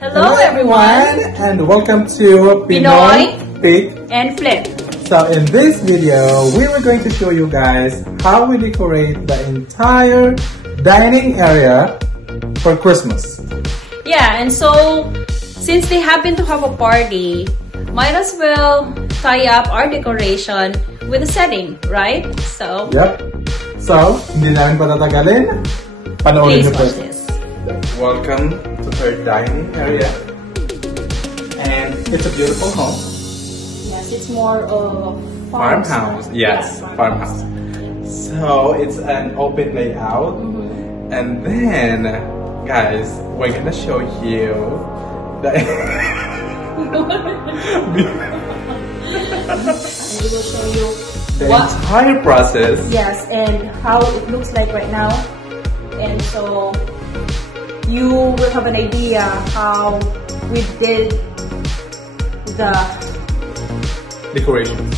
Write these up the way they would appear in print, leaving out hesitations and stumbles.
Hello everyone, and welcome to Pinoy, Pick and Flip. So in this video, we were going to show you guys how we decorate the entire dining area for Christmas. Yeah, and so since they happen to have a party, might as well tie up our decoration with a setting, right? So yep. So, hindi namin patatagalin. Panoorin please niyo watch po. this. Welcome to our dining area. And it's a beautiful home. Yes, it's more of Farmhouse. Yes, Yeah, farmhouse. So it's an open layout. And then, guys, we're gonna show you the And we will show you the what entire process. yes, and how it looks like right now. And so you will have an idea how we did the Decorations.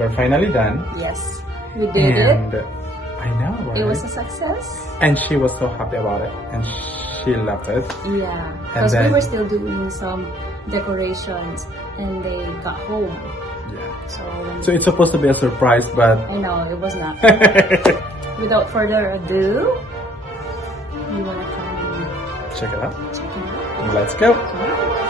we're finally done. Yes, we did And it. I know, right? It was a success. And she was so happy about it, and she loved it. Yeah, And because we then- were still doing some decorations, and they got home. Yeah. So So it's supposed to be a surprise, but I know it was not. Without further ado, you wanna come check it out. check it out? Let's go. Come on.